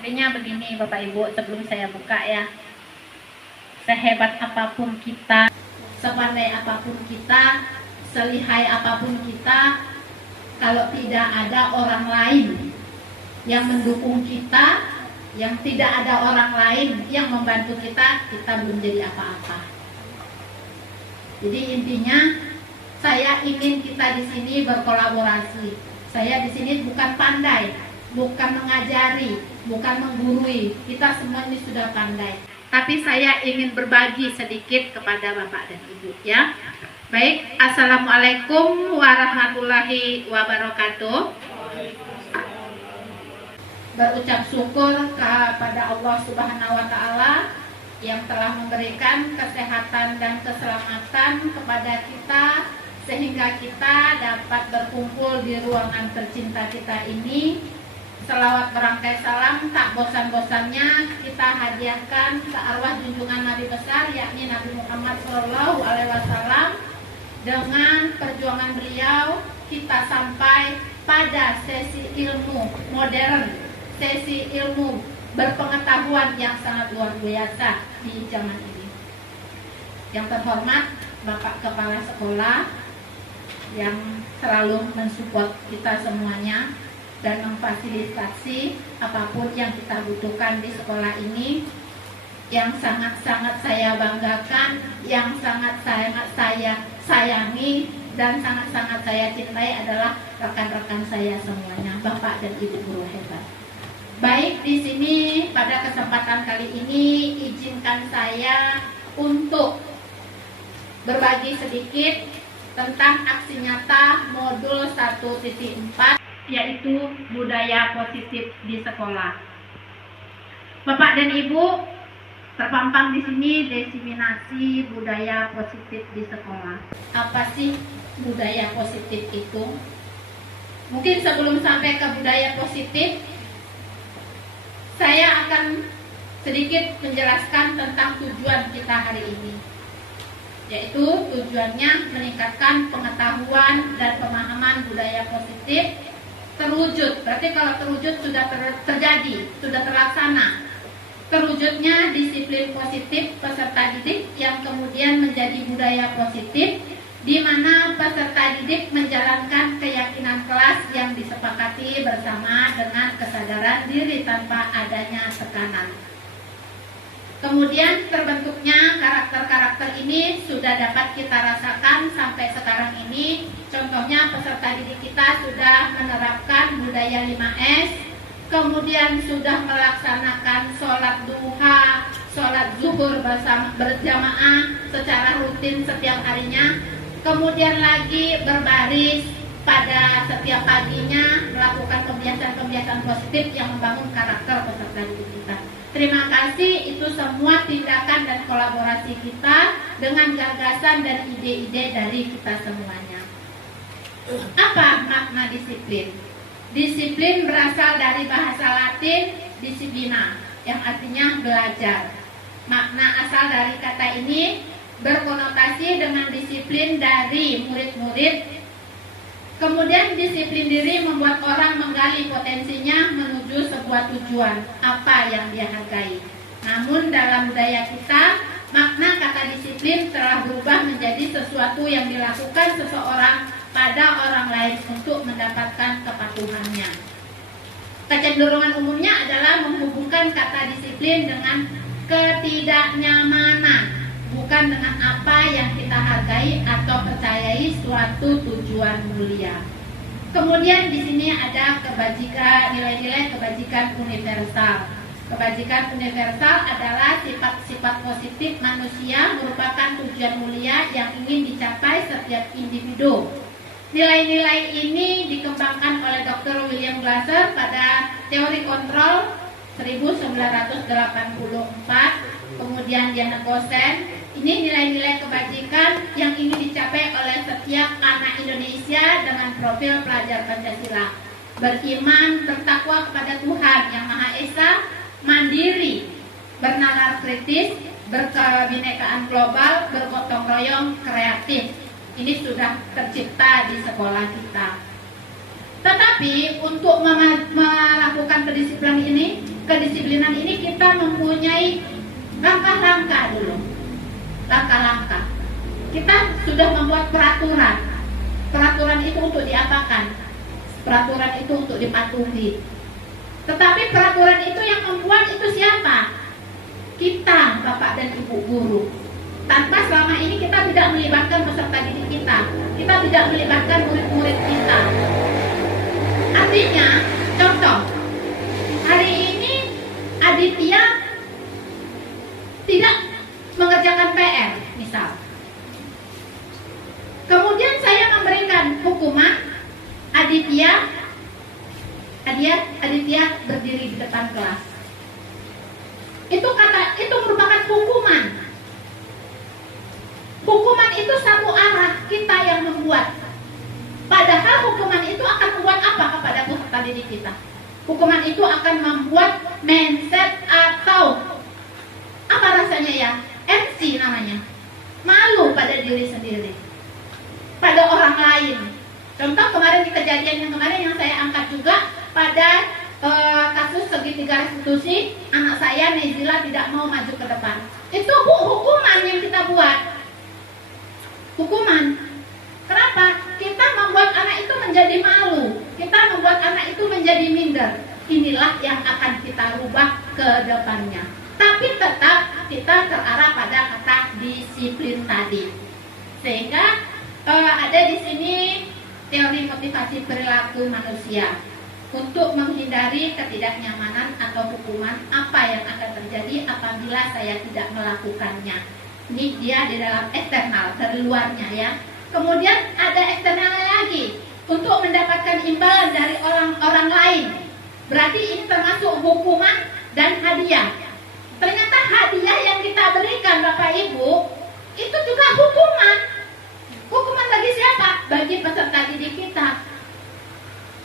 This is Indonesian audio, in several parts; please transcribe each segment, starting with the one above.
Intinya begini Bapak Ibu, sebelum saya buka ya, sehebat apapun kita, sepandai apapun kita, selihai apapun kita, kalau tidak ada orang lain yang mendukung kita, yang tidak ada orang lain yang membantu kita, kita belum jadi apa-apa. Jadi intinya saya ingin kita di sini berkolaborasi. Saya di sini bukan pandai, bukan mengajari, bukan menggurui. Kita semua ini sudah pandai. Tapi saya ingin berbagi sedikit kepada Bapak dan Ibu ya. Baik, Assalamualaikum warahmatullahi wabarakatuh. Berucap syukur kepada Allah Subhanahu wa taala yang telah memberikan kesehatan dan keselamatan kepada kita sehingga kita dapat berkumpul di ruangan tercinta kita ini. Selawat berangkai salam tak bosan-bosannya kita hadiahkan ke arwah junjungan Nabi besar yakni Nabi Muhammad SAW. Dengan perjuangan beliau kita sampai pada sesi ilmu modern, sesi ilmu berpengetahuan yang sangat luar biasa di zaman ini. Yang terhormat Bapak Kepala Sekolah yang selalu mensupport kita semuanya dan memfasilitasi apapun yang kita butuhkan di sekolah ini. Yang sangat-sangat saya banggakan, yang sangat-sangat saya sayangi dan sangat-sangat saya cintai adalah rekan-rekan saya semuanya, Bapak dan Ibu guru hebat. Baik, di sini pada kesempatan kali ini izinkan saya untuk berbagi sedikit tentang aksi nyata modul 1.4 yaitu budaya positif di sekolah. Bapak dan Ibu, terpampang di sini diseminasi budaya positif di sekolah. Apa sih budaya positif itu? Mungkin sebelum sampai ke budaya positif, saya akan sedikit menjelaskan tentang tujuan kita hari ini, yaitu tujuannya meningkatkan pengetahuan dan pemahaman budaya positif terwujud. Berarti kalau terwujud sudah terjadi, sudah terlaksana. Terwujudnya disiplin positif peserta didik yang kemudian menjadi budaya positif, di mana peserta didik menjalankan keyakinan kelas yang disepakati bersama dengan kesadaran diri tanpa adanya tekanan. Kemudian terbentuknya karakter-karakter ini sudah dapat kita rasakan sampai sekarang ini. Contohnya peserta didik kita sudah menerapkan budaya 5S, kemudian sudah melaksanakan sholat duha, sholat zuhur bersama berjamaah secara rutin setiap harinya. Kemudian lagi berbaris pada setiap paginya, melakukan kebiasaan-kebiasaan positif yang membangun karakter peserta didik kita. Terima kasih, itu semua tindakan dan kolaborasi kita dengan gagasan dan ide-ide dari kita semuanya. Apa makna disiplin? Disiplin berasal dari bahasa Latin disciplina, yang artinya belajar. Makna asal dari kata ini berkonotasi dengan disiplin dari murid-murid. Kemudian disiplin diri membuat orang menggali potensinya menuju sebuah tujuan, apa yang dia hargai. Namun dalam budaya kita, makna kata disiplin telah berubah menjadi sesuatu yang dilakukan seseorang pada orang lain untuk mendapatkan kepatuhannya. Kecenderungan umumnya adalah menghubungkan kata disiplin dengan ketidaknyamanan, bukan dengan apa yang kita hargai atau percayai suatu tujuan mulia. Kemudian di sini ada kebajikan, nilai-nilai kebajikan universal. Kebajikan universal adalah sifat-sifat positif manusia merupakan tujuan mulia yang ingin dicapai setiap individu. Nilai-nilai ini dikembangkan oleh Dr. William Glasser pada teori kontrol 1984, kemudian Diana Gosen. Ini nilai-nilai kebajikan yang ingin dicapai oleh setiap anak Indonesia dengan profil pelajar Pancasila. Beriman, bertakwa kepada Tuhan Yang Maha Esa, mandiri, bernalar kritis, berkebinekaan global, bergotong royong, kreatif. Ini sudah tercipta di sekolah kita. Tetapi untuk melakukan kedisiplinan ini kita mempunyai langkah-langkah dulu. Langkah-langkah. Kita sudah membuat peraturan. Peraturan itu untuk diapakan? Peraturan itu untuk dipatuhi. Tetapi peraturan itu yang membuat itu siapa? Kita, Bapak dan Ibu guru. Tanpa selama ini kita tidak melibatkan peserta didik kita. Kita tidak melibatkan murid-murid kita. Artinya, contoh, hari ini Aditya tidak mengerjakan PR, misal. Kemudian saya memberikan hukuman Aditya berdiri di depan kelas. Itu merupakan hukuman. Hukuman itu satu arah, kita yang membuat. Padahal hukuman itu akan membuat apa kepada peserta didik kita? Hukuman itu akan membuat mindset atau apa rasanya ya? MC namanya. Malu pada diri sendiri, pada orang lain. Contoh kemarin di kejadian yang kemarin yang saya angkat juga pada kasus segitiga restitusi, anak saya Nezila tidak mau maju ke depan. Itu hukuman yang kita buat. Hukuman. Kenapa? Kita membuat anak itu menjadi malu. Kita membuat anak itu menjadi minder. Inilah yang akan kita rubah ke depannya. Tapi tetap kita terarah pada kata disiplin tadi. Sehingga ada di sini teori motivasi perilaku manusia untuk menghindari ketidaknyamanan atau hukuman apa yang akan terjadi apabila saya tidak melakukannya. Ini dia di dalam eksternal, dari luarnya ya. Kemudian ada eksternal lagi untuk mendapatkan imbalan dari orang-orang lain. Berarti ini termasuk hukuman dan hadiah. Ternyata hadiah yang kita berikan Bapak Ibu itu juga hukuman. Hukuman bagi siapa? Bagi peserta didik kita.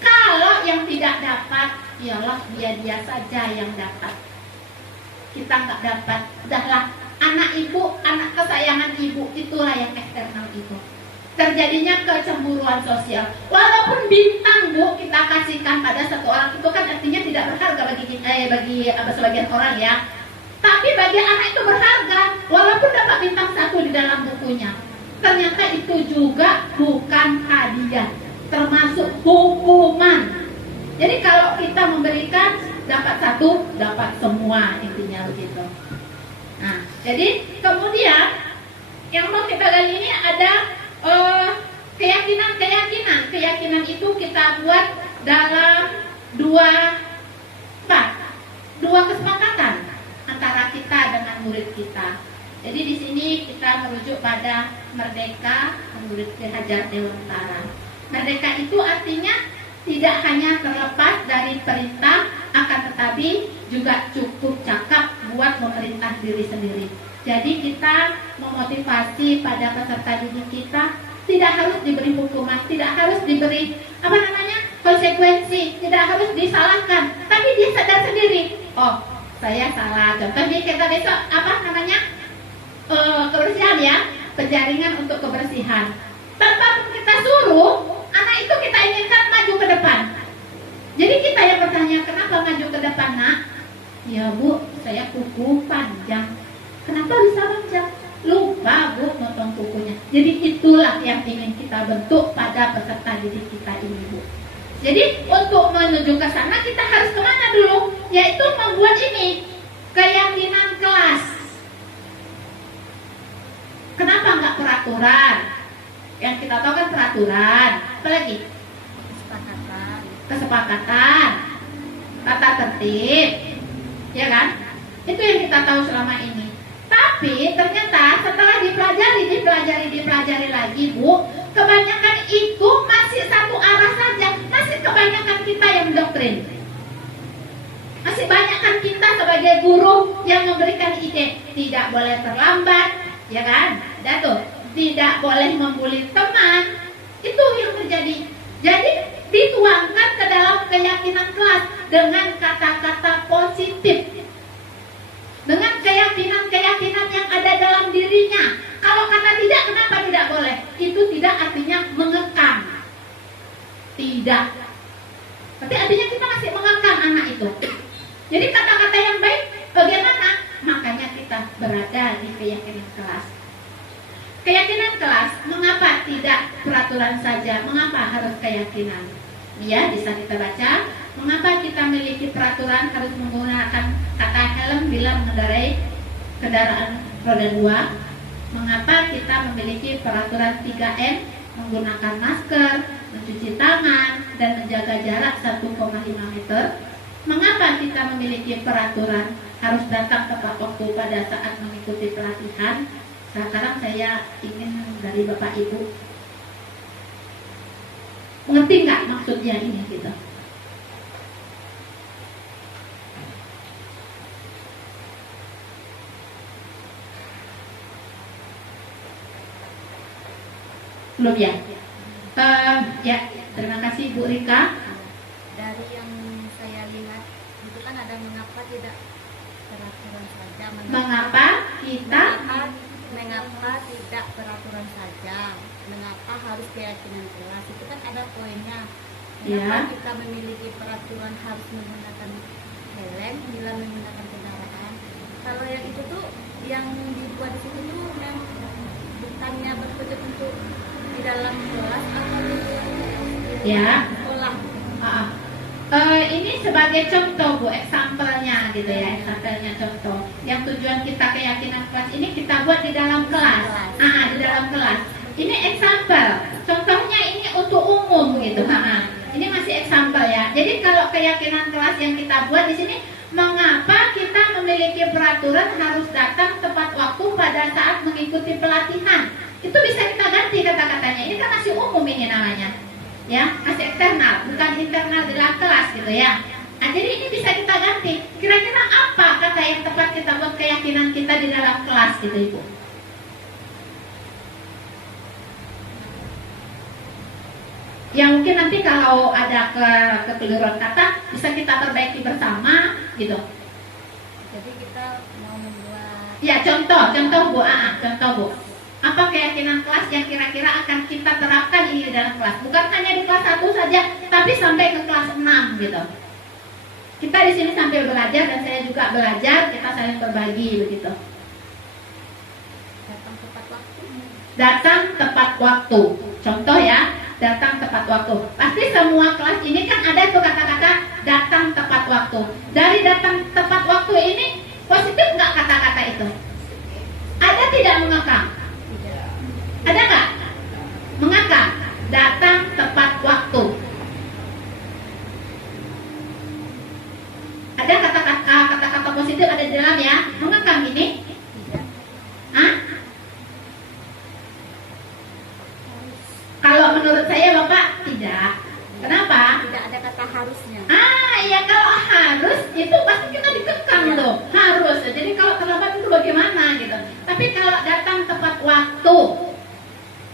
Kalau yang tidak dapat, ialah dia saja yang dapat. Kita nggak dapat. Udahlah, anak ibu, anak kesayangan ibu, itulah yang eksternal itu. Terjadinya kecemburuan sosial. Walaupun bintang Bu kita kasihkan pada satu orang, itu kan artinya tidak berharga bagi sebagian orang ya. Tapi bagi anak itu berharga, walaupun dapat bintang 1 di dalam bukunya. Ternyata itu juga bukan hadiah, termasuk hukuman. Jadi kalau kita memberikan dapat 1, dapat semua, intinya begitu. Nah, jadi kemudian yang mau kita gali ini ada keyakinan. Keyakinan itu kita buat dalam dua kesepakatan antara kita dengan murid kita. Jadi di sini kita merujuk pada Merdeka menurut Ki Hajar Dewantara. Merdeka itu artinya tidak hanya terlepas dari perintah, akan tetapi juga cukup cakap buat memerintah diri sendiri. Jadi kita memotivasi pada peserta didik kita tidak harus diberi hukuman, tidak harus diberi konsekuensi, tidak harus disalahkan, tapi dia sadar sendiri. Oh, saya salah. Contohnya kita besok kebersihan ya, penjaringan untuk kebersihan. Tanpa kita suruh, anak itu kita inginkan maju ke depan. Jadi kita yang bertanya, kenapa maju ke depan nak? Ya Bu, saya kuku panjang. Kenapa bisa panjang? Lupa Bu motong kukunya. Jadi itulah yang ingin kita bentuk pada peserta didik kita ini Bu. Jadi untuk menuju ke sana kita harus kemana dulu? Yaitu membuat ini, keyakinan kelas. Kenapa enggak peraturan? Yang kita tahu kan peraturan. Apa lagi? Kesepakatan. Tata tertib. Ya kan? Itu yang kita tahu selama ini. Tapi ternyata setelah dipelajari lagi Bu, kebanyakan itu masih satu arah saja. Masih kebanyakan kita yang mendoktrin. Masih banyakkan kita sebagai guru yang memberikan ide. Tidak boleh terlambat, ya kan? Ada tuh. Tidak boleh membuli teman. Itu yang terjadi. Jadi dituangkan ke dalam keyakinan kelas dengan kata-kata positif. Dengan keyakinan yang ada dalam dirinya. Kalau kata tidak, kenapa tidak boleh? Itu tidak artinya mengekang. Tidak. Tapi artinya kita masih mengekang anak itu. Jadi kata-kata yang baik bagaimana? Makanya kita berada di keyakinan kelas. Keyakinan kelas, mengapa tidak peraturan saja? Mengapa harus keyakinan? Ya, bisa kita baca. Mengapa kita memiliki peraturan harus menggunakan kata helm bila mengendarai kendaraan roda 2? Mengapa kita memiliki peraturan 3M, menggunakan masker, mencuci tangan, dan menjaga jarak 1,5 meter? Mengapa kita memiliki peraturan harus datang tepat waktu pada saat mengikuti pelatihan? Sekarang saya ingin dari Bapak Ibu, mengerti nggak maksudnya ini gitu? Belum ya? Ya, terima kasih Bu Rika. Dari yang saya lihat itu kan ada mengapa tidak peraturan saja. Mengapa tidak peraturan saja? Mengapa harus keyakinan kelas? Itu kan ada poinnya. Mengapa Ya. kita memiliki peraturan harus menggunakan helm bila menggunakan kendaraan? Kalau yang itu tuh yang dibuat di situ tuh memang bukannya bertujuan untuk di dalam kelas atau di Ya. sekolah. Ini sebagai contoh Bu, example-nya gitu ya, example-nya contoh. Yang tujuan kita keyakinan kelas ini kita buat di dalam kelas. Di dalam kelas. Ini example. Contohnya ini untuk umum gitu. Ini masih example ya. Jadi kalau keyakinan kelas yang kita buat di sini, mengapa kita memiliki peraturan harus datang tepat waktu pada saat mengikuti pelatihan? Itu bisa kita ganti kata-katanya. Ini kan masih umum ini namanya. Ya, masih eksternal, bukan internal di dalam kelas gitu ya. Jadi ini bisa kita ganti. Kira-kira apa kata yang tepat kita buat keyakinan kita di dalam kelas gitu Ibu? Ya mungkin nanti kalau ada kekeliruan kata bisa kita perbaiki bersama gitu. Jadi kita mau membuat Ya contoh Bu, contoh Bu. Apa keyakinan kelas yang kira-kira akan kita terapkan ini di dalam kelas? Bukan hanya di kelas 1 saja, tapi sampai ke kelas 6 gitu. Kita di sini sambil belajar dan saya juga belajar, kita saling berbagi begitu. datang tepat waktu. Datang tepat waktu. Contoh ya, datang tepat waktu. Pasti semua kelas ini kan ada tuh kata-kata datang tepat waktu. Dari datang tepat waktu ini positif nggak kata-kata itu? Ada tidak mengekang? Ada nggak? Mengekang. Datang tepat waktu. Ada kata-kata positif ada di dalam ya. Mengekang ini? Kalau menurut saya Bapak tidak. Kenapa? Tidak ada kata harusnya. Iya kalau harus itu pasti kita dikekang tuh. Harus. Jadi kalau terlambat itu bagaimana gitu. Tapi kalau datang tepat waktu.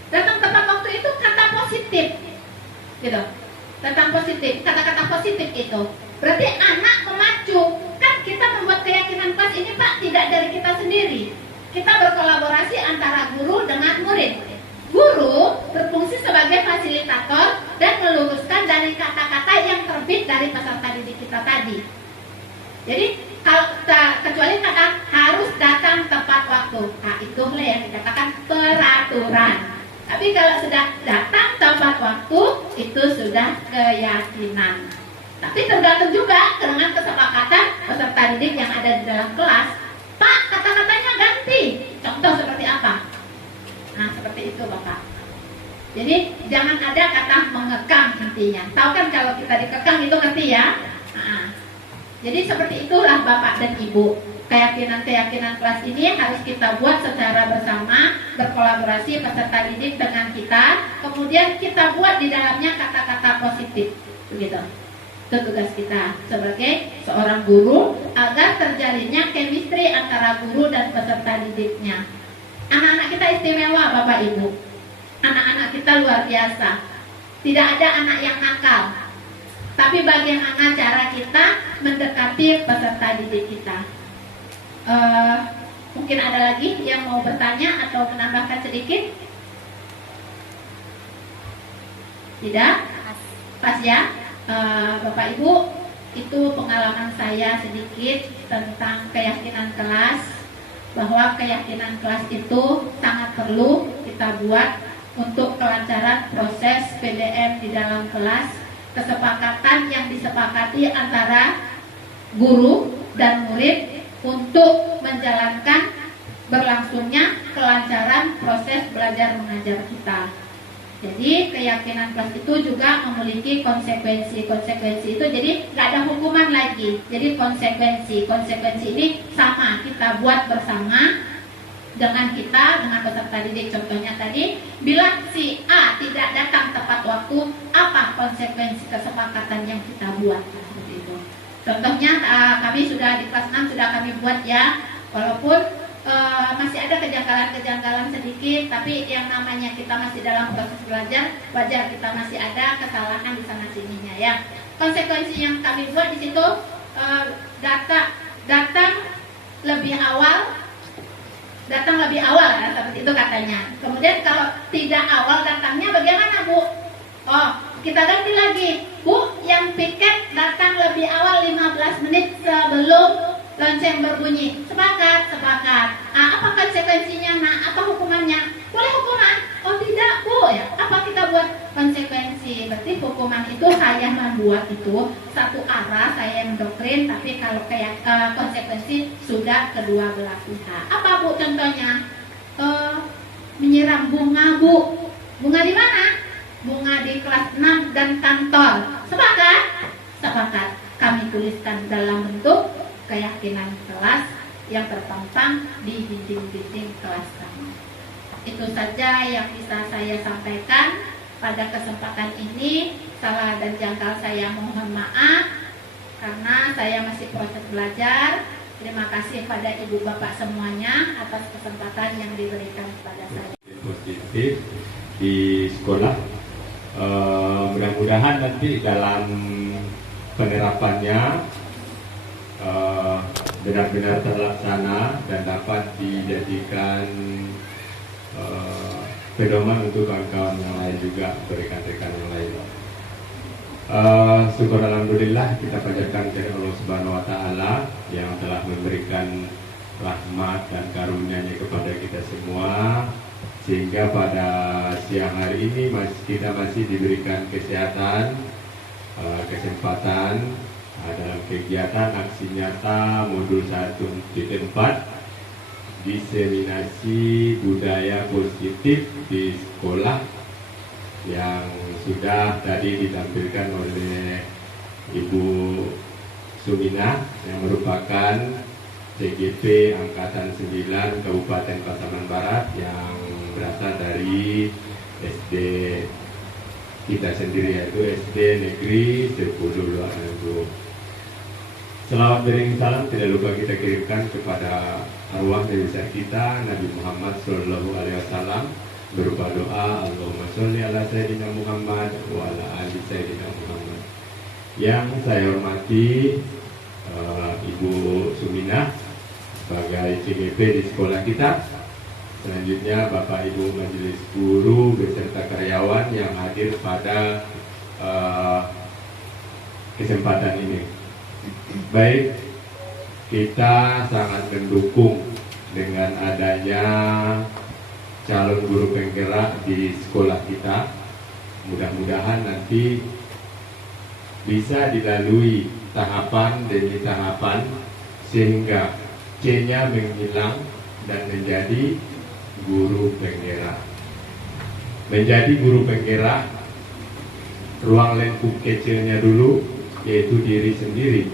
Datang tepat waktu itu kata positif. Gitu. Datang positif, kata-kata positif itu. Berarti anak memacu. Kan kita membuat keyakinan kelas ini Pak tidak dari kita sendiri. Kita berkolaborasi antara guru dengan murid. Guru berfungsi sebagai fasilitator dan meluruskan dari kata-kata yang terbit dari peserta didik kita tadi. Jadi kalau kecuali kata harus datang tepat waktu, itulah yang dikatakan peraturan. Tapi kalau sudah datang tepat waktu, itu sudah keyakinan. Tapi tergantung juga dengan kesepakatan peserta didik yang ada di dalam kelas. Pak, kata-katanya ganti. Contoh seperti apa? Nah, seperti itu Bapak. Jadi jangan ada kata mengekang intinya. Tahu kan kalau kita dikekang itu ngerti ya? Jadi seperti itulah Bapak dan Ibu. Keyakinan-keyakinan kelas ini harus kita buat secara bersama, berkolaborasi peserta didik dengan kita. Kemudian kita buat di dalamnya kata-kata positif. Begitu. Itu tugas kita sebagai seorang guru agar terjalinnya chemistry antara guru dan peserta didiknya. Anak-anak kita istimewa Bapak Ibu. Anak-anak kita luar biasa. Tidak ada anak yang nakal. Tapi bagaimana cara kita mendekati peserta didik kita? Mungkin ada lagi yang mau bertanya atau menambahkan sedikit? Tidak? Pas ya? Bapak Ibu, itu pengalaman saya sedikit tentang keyakinan kelas, bahwa keyakinan kelas itu sangat perlu kita buat untuk kelancaran proses PDM di dalam kelas, kesepakatan yang disepakati antara guru dan murid untuk menjalankan berlangsungnya kelancaran proses belajar mengajar kita. Jadi keyakinan kelas itu juga memiliki konsekuensi itu, jadi nggak ada hukuman lagi. Jadi konsekuensi ini sama kita buat bersama dengan peserta didik. Contohnya tadi, bila si A tidak datang tepat waktu, apa konsekuensi kesepakatan yang kita buat? Seperti itu. Contohnya kami sudah di kelas 6 sudah kami buat ya, walaupun masih ada kejanggalan sedikit, tapi yang namanya kita masih dalam proses belajar, wajar kita masih ada kesalahan di sana sininya ya. Konsekuensi yang kami buat di situ, datang lebih awal ya, seperti itu katanya. Kemudian kalau tidak awal datangnya bagaimana Bu? Oh, kita ganti lagi, Bu, yang piket datang lebih awal 15 menit sebelum lonceng berbunyi. Sepakat. Apa konsekuensinya, nak? Apa hukumannya? Boleh hukuman? Oh tidak, Bu ya. Apa kita buat konsekuensi? Berarti hukuman itu saya membuat itu satu arah, saya mendoktrin, tapi kalau kayak konsekuensi sudah kedua belah pihak. Apa Bu contohnya? Menyiram bunga, Bu. Bunga di mana? Bunga di kelas 6 dan kantor. Sepakat. Kami tuliskan dalam bentuk keyakinan kelas yang terpampang di dinding-dinding kelas kami. Itu saja yang bisa saya sampaikan pada kesempatan ini. Salah dan janggal saya mohon maaf, karena saya masih proses belajar. Terima kasih pada ibu bapak semuanya atas kesempatan yang diberikan kepada saya. Positif di sekolah, mudah-mudahan nanti dalam penerapannya benar-benar terlaksana dan dapat dijadikan pedoman untuk kawan-kawan yang lain juga, rekan-rekan yang lain. Syukur alhamdulillah kita panjatkan kepada Allah Subhanahu wa taala yang telah memberikan rahmat dan karunia-Nya kepada kita semua, sehingga pada siang hari ini kita masih diberikan kesehatan, kesempatan dalam kegiatan aksi nyata modul 1.4 diseminasi budaya positif di sekolah yang sudah tadi ditampilkan oleh Ibu Suminah yang merupakan CGP Angkatan 9 Kabupaten Pasaman Barat yang berasal dari SD kita sendiri, yaitu SD Negeri 10 Luar Nanggung. Selawat beriring salam tidak lupa kita kirimkan kepada arwah Nabi besar kita Nabi Muhammad Sallallahu Alaihi Wasallam berupa doa Allahumma sholli ala Sayyidina Muhammad wa ala ali Sayyidina Muhammad. Yang saya hormati Ibu Suminah sebagai CGP di sekolah kita. Selanjutnya Bapak Ibu Majelis Guru beserta karyawan yang hadir pada kesempatan ini. Baik, kita sangat mendukung dengan adanya calon guru penggerak di sekolah kita. Mudah-mudahan nanti bisa dilalui tahapan demi tahapan sehingga C-nya menghilang dan menjadi guru penggerak. Menjadi guru penggerak, ruang lingkup kecilnya dulu yaitu diri sendiri,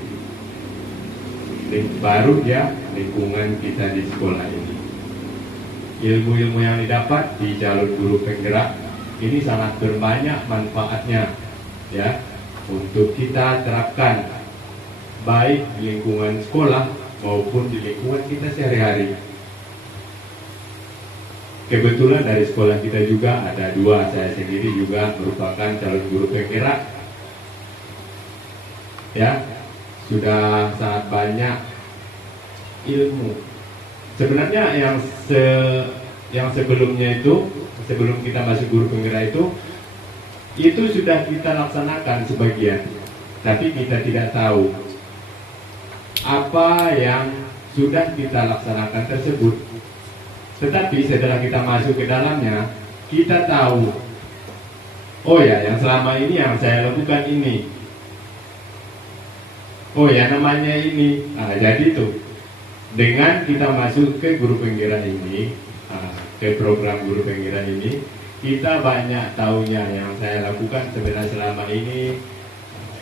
baru ya lingkungan kita di sekolah ini. Ilmu-ilmu yang didapat di calon guru penggerak ini sangat berbanyak manfaatnya ya, untuk kita terapkan baik di lingkungan sekolah maupun di lingkungan kita sehari-hari. Kebetulan dari sekolah kita juga ada dua, saya sendiri juga merupakan calon guru penggerak. Ya, sudah sangat banyak ilmu. Sebenarnya yang sebelumnya itu, sebelum kita masuk guru penggerak itu sudah kita laksanakan sebagian. tapi kita tidak tahu apa yang sudah kita laksanakan tersebut. Tetapi setelah kita masuk ke dalamnya, kita tahu, oh ya, yang selama ini yang saya lakukan ini, oh ya namanya ini. Nah, jadi tuh dengan kita masuk ke guru penggerak ini, ke program guru penggerak ini, kita banyak tahunya yang saya lakukan sebenarnya selama ini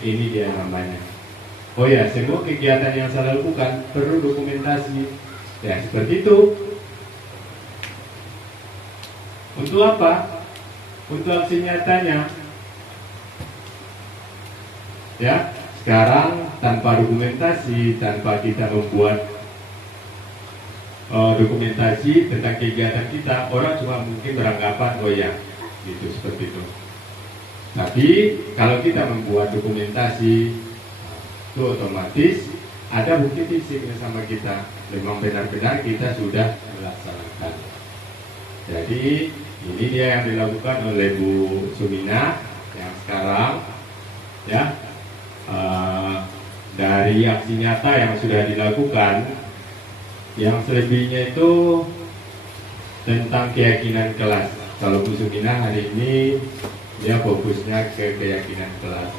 dia namanya. Oh ya, semua kegiatan yang saya lakukan perlu dokumentasi. Ya, seperti itu. Untuk apa? Untuk aksi nyatanya. Ya, sekarang tanpa dokumentasi, tanpa kita membuat dokumentasi tentang kegiatan kita, orang cuma mungkin beranggapan, oh ya, gitu, seperti itu. Tapi kalau kita membuat dokumentasi, itu otomatis ada bukti fisik bersama kita, memang benar-benar kita sudah melaksanakan. Jadi ini dia yang dilakukan oleh Bu Sumina yang sekarang, ya, dari aksi nyata yang sudah dilakukan, yang selebihnya itu tentang keyakinan kelas. Kalau Bu Sumina hari ini dia fokusnya ke keyakinan kelas.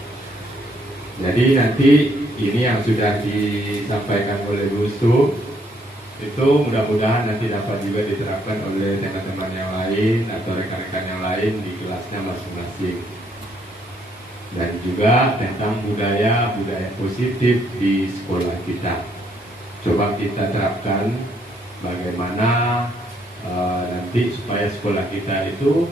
Jadi nanti ini yang sudah disampaikan oleh Bu Stu, itu mudah-mudahan nanti dapat juga diterapkan oleh teman-teman yang lain atau rekan-rekan yang lain di kelasnya masing-masing. Dan juga tentang budaya positif di sekolah kita. Coba kita terapkan bagaimana nanti supaya sekolah kita itu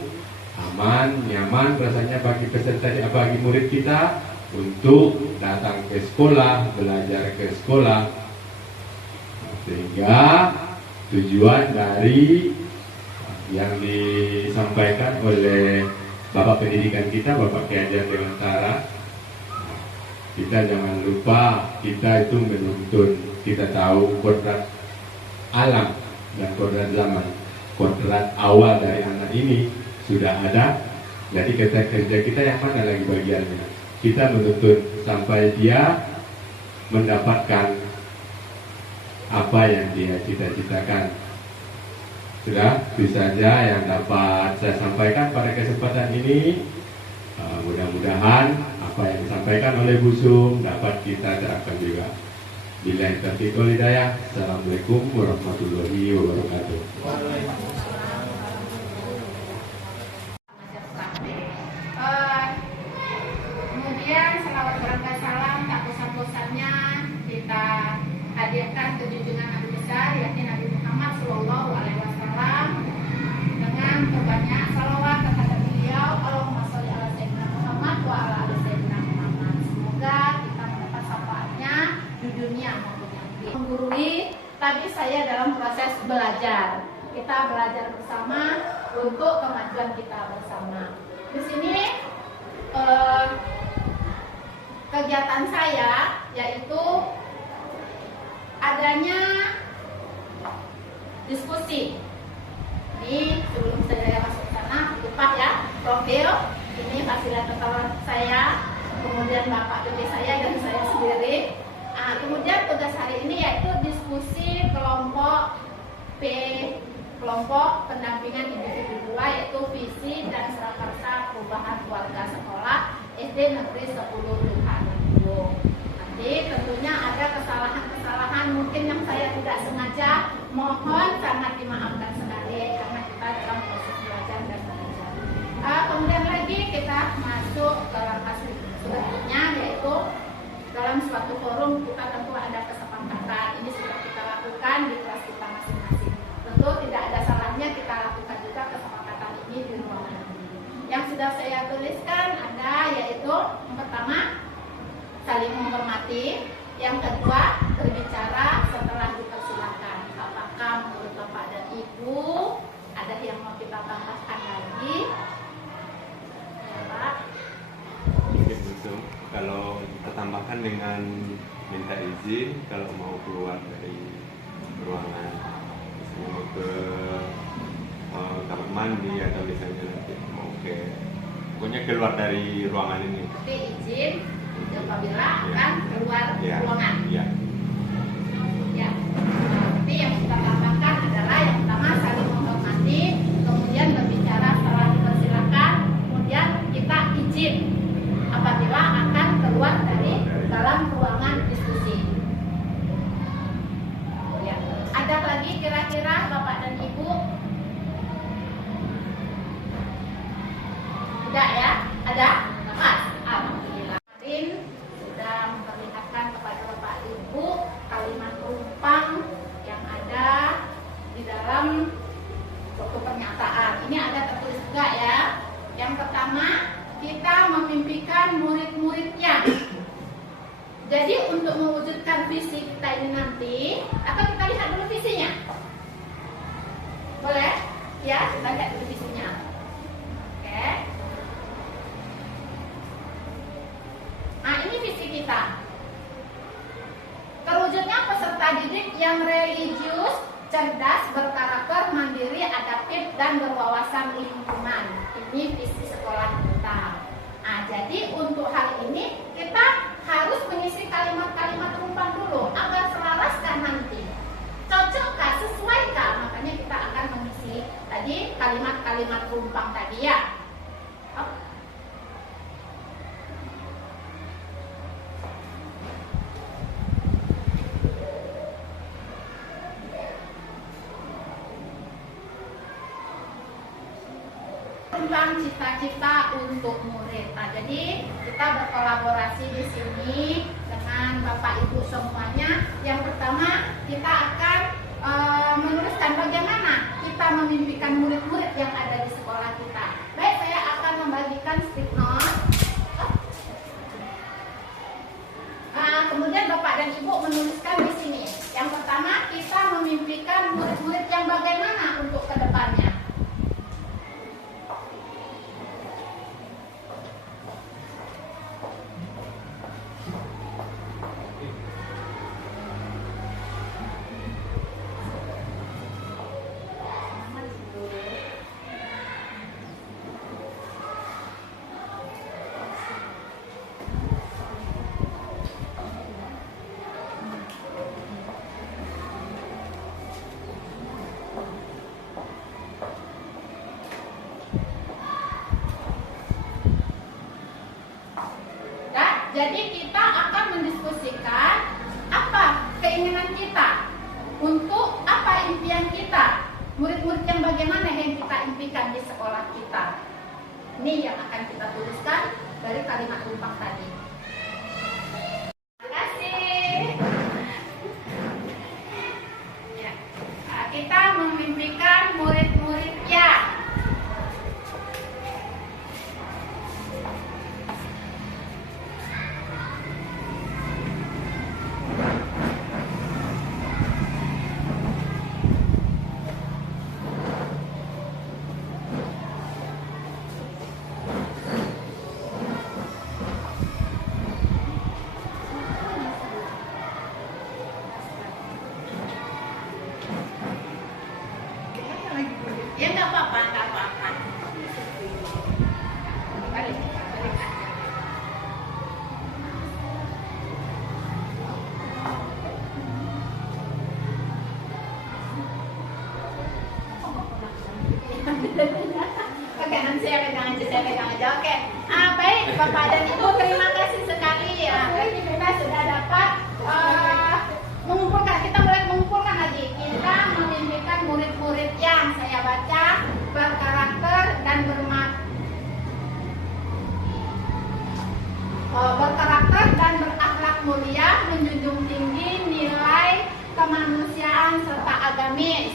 aman, nyaman rasanya bagi peserta, bagi murid kita untuk datang ke sekolah, belajar ke sekolah, sehingga tujuan dari yang disampaikan oleh Bapak Pendidikan kita, Bapak Ki Hajar Dewantara, kita jangan lupa kita itu menuntun, kita tahu kodrat alam dan kodrat zaman, kodrat awal dari anak ini sudah ada. Jadi kerja kita yang mana lagi bagiannya? Kita menuntun sampai dia mendapatkan apa yang dia cita-citakan. Sudah, itu saja yang dapat saya sampaikan pada kesempatan ini. Mudah-mudahan apa yang disampaikan oleh Bu Sum dapat kita terapkan juga. Billahi taufiq wal hidayah. Assalamualaikum warahmatullahi wabarakatuh. Kemudian selawat berangkat salam tak bosan-bosannya kita hadirkan ke junjungan Nabi besar yakni Nabi Muhammad Sallallahu Alaihi Wasallam dengan berbanyak salawat kepada beliau. Allahumma sholli ala sayyidina Muhammad wa ala ali sayyidina Muhammad. Semoga kita mendapat syafaatnya di dunia maupun nanti. Menggurui tadi saya dalam proses belajar. Kita belajar bersama untuk kemajuan kita bersama. Di sini kegiatan saya yaitu adanya diskusi. Ini sebelum saya masuk sana, lupa ya, profil ini fasilitator saya, kemudian Bapak Gede saya dan saya sendiri. Kemudian tugas hari ini yaitu diskusi kelompok P, kelompok pendampingan individu 2, yaitu visi dan surakarsa perubahan keluarga sekolah SD Negeri 10 Luhan. Nanti tentunya ada kesalahan-kesalahan mungkin yang saya tidak sengaja, mohon sangat dimaafkan sekali karena kita dalam proses belajar dan mengajar. Kemudian lagi kita masuk dalam hasil selanjutnya, yaitu dalam suatu forum kita tentu ada kesepakatan. Ini sudah kita lakukan di kelas kita masing-masing. Tentu tidak ada salahnya kita lakukan juga kesepakatan ini di ruangan ini. Yang sudah saya tuliskan ada yaitu yang pertama saling menghormati, yang kedua berbicara setelah dipersilakan. Apakah menurut Bapak dan Ibu ada yang mau kita tambahkan lagi? Ya, Pak. Mungkin Busum, kalau kita tambahkan dengan minta izin kalau mau keluar dari ruangan, misalnya mau ke kamar mandi atau misalnya nanti mau ke, pokoknya keluar dari ruangan ini. Tapi izin apabila Jadi untuk mewujudkan visi kita ini nanti, atau kita lihat dulu visinya? Boleh? Ya, kita lihat dulu visinya. Oke. Nah, ini visi kita. Terwujudnya peserta didik yang religius, cerdas, berkarakter, mandiri, adaptif, dan berwawasan lingkungan. Ini visi sekolah kita. Nah, jadi untuk hal ini kita harus mengisi kalimat-kalimat rumpang dulu agar selaraskah nanti. Cocokkah, sesuaikah? Makanya kita akan mengisi tadi kalimat-kalimat rumpang tadi ya. Tentang cita-cita untuk murid. Nah, jadi kita berkolaborasi di sini dengan Bapak Ibu semuanya. Yang pertama kita akan menuliskan bagaimana kita memimpikan murid-murid yang ada di sekolah kita. Baik, saya akan membagikan stick note. Kemudian Bapak dan Ibu menuliskan di sini. Yang pertama kita memimpikan murid-murid yang bagaimana untuk kedepannya. Jadi kita akan mendiskusikan apa keinginan kita, untuk apa impian kita, murid-murid yang bagaimana yang kita impikan di sekolah kita. Ini yang akan kita tuliskan dari kalimat rumpang tadi. Terima kasih. Ya. Kita memimpikan murid-muridnya. Ya nggak apa-apa, nggak apa-apa. Balik, balik aja. Oke, nanti saya pegang aja. Oke. Baik, Bapak dan Ibu, terima kasih sekali ya. Berarti kita sudah dapat mengumpulkan. Kita mulai mengumpulkan lagi. Kita memimpikan murid-murid yang saya baca berkarakter dan berakhlak mulia, menjunjung tinggi nilai kemanusiaan serta agamis.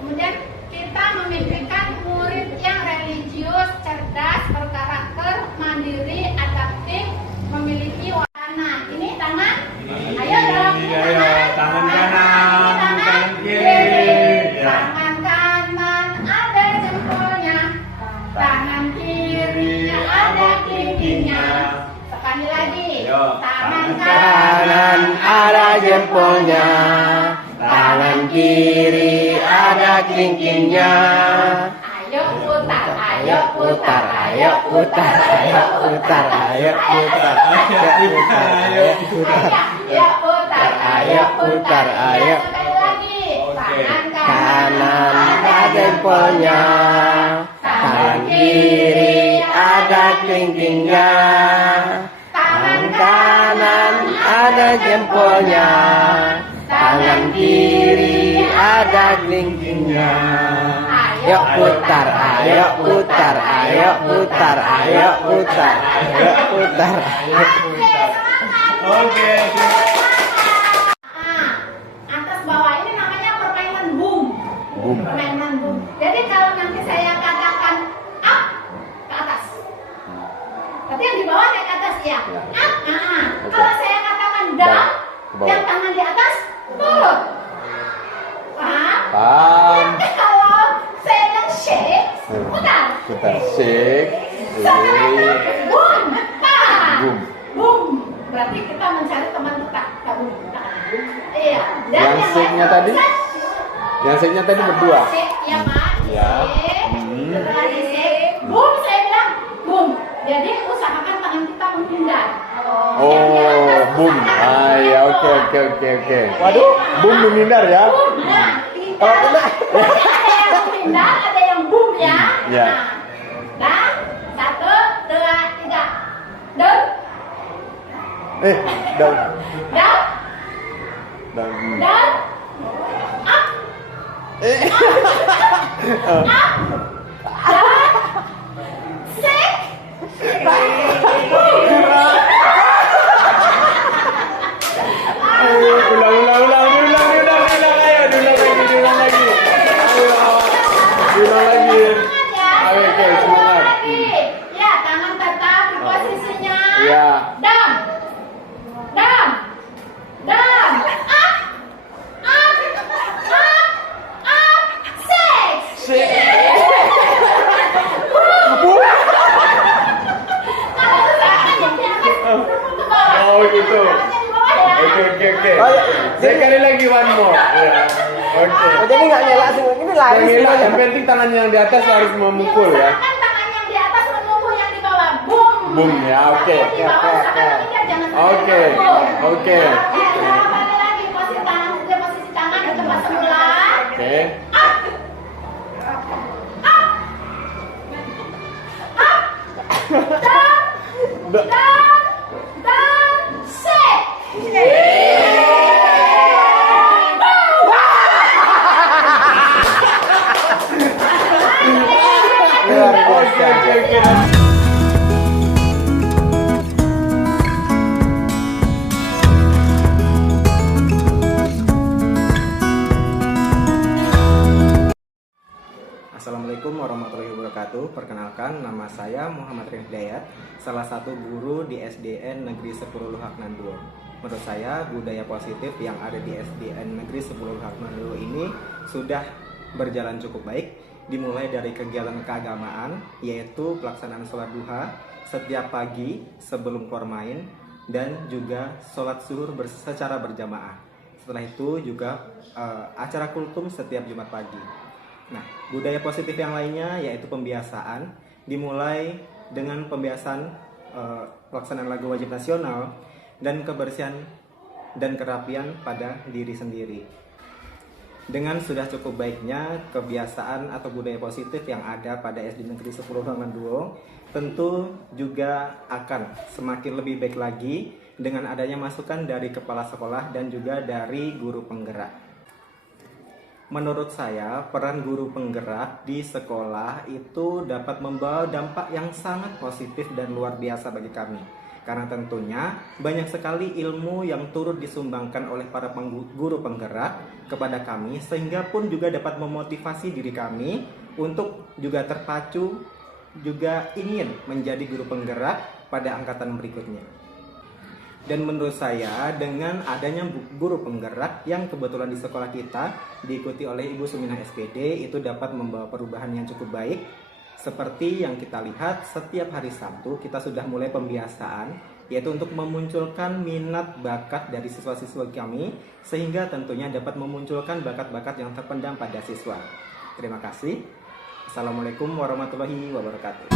Kemudian kita memimpikan murid yang religius, cerdas, berkarakter, mandiri, adaptif, memiliki wahana. Ini tangan. Ayo dong. Tangan kanan, Ini tangan kiri. Tangan kanan ada jempolnya. Tangan kiri ada kelingkingnya. Sekali lagi. Tangan Kanan ada jempolnya, tangan kiri ada kelingkingnya. Ayo putar, ayo putar, Ayo putar, ayo putar, ayo putar, ayo putar, ayo putar, ayo putar, ayo putar, ayo. Sekali lagi. Tangan Kanan ada jempolnya, tangan kiri ada kelingkingnya. Tangan kanan ada jempolnya, tangan kiri ada kelingkingnya. Ayo putar, ayo putar, ayo putar, ayo putar, ayo putar, ayo putar. Oke. Atas bawah ini namanya permainan boom. Boom. Permainan boom. Jadi kalau nanti saya katakan up ke atas, tapi yang di bawah naik ke atas ya. Up. Kalau saya katakan tangan di atas, turun. Paham? Paham. Kalau saya bilang shake, putar. Putar shake. Boom. Paham? Boom. Boom. Berarti kita mencari teman kita. Boom. Iya. Dan Yang shake-nya tadi? Yang shake-nya tadi berdua. Shake, ya Pak. Ya. Shake. Setelah di shake, boom, saya bilang boom. Jadi usahakan tangan kita menghindar. Oh, boom. Ah, ya, oke. Waduh, boom menghindar ya. Boom. Nah, Oh, kena. ada yang menghindar, ada yang boom ya. Ya. Nah, 1, 2, 3. Down, Down. down, Down. down. Up, down. Shake. Ulang. Ayo, diulang lagi. Diulang lagi. Ayo, oke, semangat. Ya, tangan tetap di posisinya. Ya. Down. Down. Down. Up. Up. Up. Up. Shake. Kalau usahakan yang di atas, turun ke bawah. Oh, gitu. Tangannya di bawah ya. Oke. Sekali lagi one more. Ya. Oke. Jadi nggak nyala semua ini lari Yang semuanya. penting tangan yang di atas harus memukul ya. Diusahakan tangan yang di atas memukul yang di bawah. Boom. Boom ya, oke. Yang di bawah usahakan menghindar, jangan sampai Oke. boom. Oke. Nah, balik lagi posisi tangan ke tempat semula. Oke. Dan shake. Luar Oke. biasa. Assalamualaikum warahmatullahi wabarakatuh. Perkenalkan, nama saya Muhammad Rian Hidayat, salah satu guru di SDN Negeri 10 Luhak Nanduo. Menurut saya, budaya positif yang ada di SDN Negeri 10 Luhak Nanduo ini sudah berjalan cukup baik, dimulai dari kegiatan keagamaan, yaitu pelaksanaan sholat duha setiap pagi sebelum keluar main, dan juga sholat zuhur secara berjamaah. Setelah itu juga acara kultum setiap Jumat pagi. Nah, budaya positif yang lainnya yaitu pembiasaan, dimulai dengan pembiasaan pelaksanaan lagu wajib nasional dan kebersihan dan kerapian pada diri sendiri. Dengan sudah cukup baiknya kebiasaan atau budaya positif yang ada pada SD Negeri 10 Nanduo, tentu juga akan semakin lebih baik lagi dengan adanya masukan dari kepala sekolah dan juga dari guru penggerak. Menurut saya, peran guru penggerak di sekolah itu dapat membawa dampak yang sangat positif dan luar biasa bagi kami. Karena tentunya banyak sekali ilmu yang turut disumbangkan oleh para guru penggerak kepada kami, sehingga pun juga dapat memotivasi diri kami untuk juga terpacu, juga ingin menjadi guru penggerak pada angkatan berikutnya. Dan menurut saya, dengan adanya guru penggerak yang kebetulan di sekolah kita diikuti oleh Ibu Suminah SPD, itu dapat membawa perubahan yang cukup baik. Seperti yang kita lihat, setiap hari Sabtu kita sudah mulai pembiasaan, yaitu untuk memunculkan minat bakat dari siswa-siswa kami, sehingga tentunya dapat memunculkan bakat-bakat yang terpendam pada siswa. Terima kasih. Assalamualaikum warahmatullahi wabarakatuh.